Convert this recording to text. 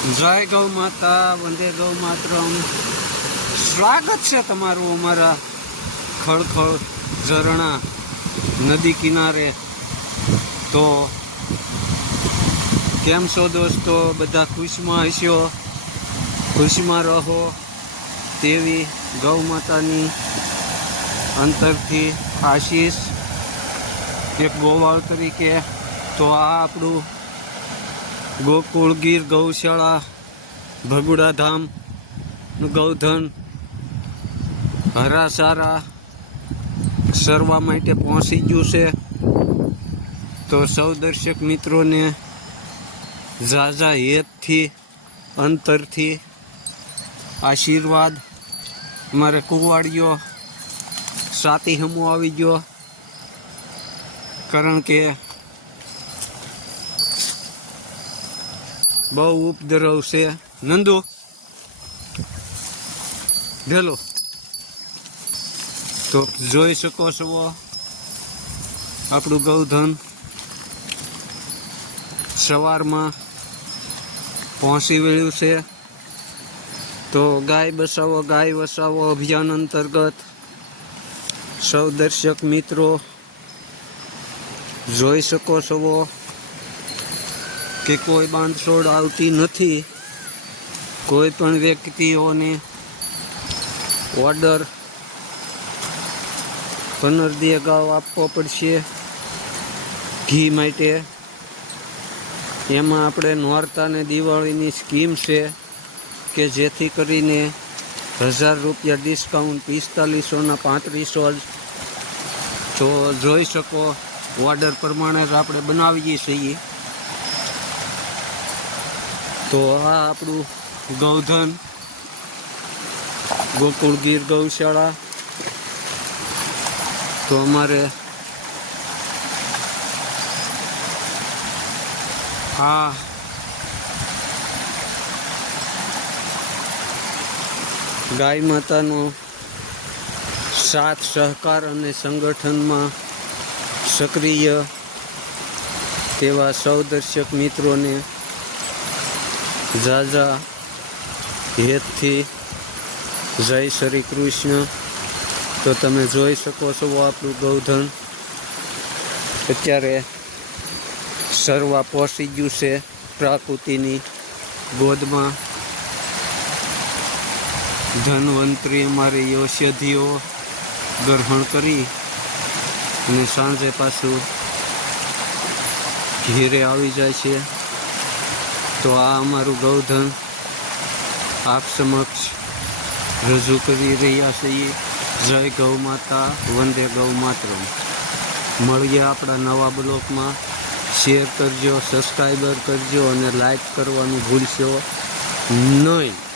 જય ગૌ માતા, વંદે ગૌ માતરમ. સ્વાગત છે તમારું અમારા ખળખળ ઝરણા નદી કિનારે. તો કેમ છો દોસ્તો? બધા ખુશમાં હસ્યો ખુશમાં રહો તેવી ગૌ માતાની અંતરથી આશીષ એક ગોવાળ તરીકે. તો આ આપણું ગોકુળ, ગીર, ગૌશાળા, ભગુડા ધામ, ગૌધન, હરાસારા સરવા માટે પહોંચી ગયું છે. તો સૌ દર્શક મિત્રોને ઝાઝા હેતથી, અંતરથી આશીર્વાદ. અમારે કુવાડીઓ સાતી હમો આવી ગયો. કારણ કે બહુ ઉપદ્રવ છે. નંદુ ઢેલો તો જોઈ શકો છો આપણું ગૌધન સવારમાં પહોંચી વળ્યું છે. તો ગાય બસાવો, ગાય વસાવો અભિયાન અંતર્ગત સૌ દર્શક મિત્રો, જોઈ શકો છો કે કોઈ બાંધછોડ આવતી નથી. કોઈ પણ વ્યક્તિઓને ઓર્ડર પંદર અગાઉ આપવો પડશે. ઘી માટે. એમાં આપણે નોરતાને દિવાળીની સ્કીમ છે કે જેથી કરીને હજાર રૂપિયા ડિસ્કાઉન્ટ પિસ્તાલીસોના પાંત્રીસો જ જોઈ શકો. ઓર્ડર પ્રમાણે જ આપણે બનાવીએ છીએ. તો આ આપણું ગૌધન, ગોકુળ ગીર ગૌશાળા. તો અમારે આ ગાય માતાનો સાથ, સહકાર અને સંગઠનમાં સક્રિય તેવા સૌ દર્શક મિત્રોને ઝાઝા હેતથી જય શ્રી કૃષ્ણ. તો તમે જોઈ શકો છો આપણું ગૌધન. અત્યારે સરવા પહોંચી ગયું છે પ્રાકૃતિની ગોદમાં. ધનવંતરી અમારી ઔષધિઓ ગ્રહણ કરી અને સાંજે પાછું ઘેરે આવી જાય છે. તો આ અમારું ગૌધન આપ સમક્ષ રજૂ કરી રહ્યા છીએ જય ગૌ માતા, વંદે ગૌ માતરમ. મળીએ આપણા નવા બ્લોકમાં. શેર કરજો, સબસ્ક્રાઈબર કરજો અને લાઈક કરવાનું ભૂલશો નહીં.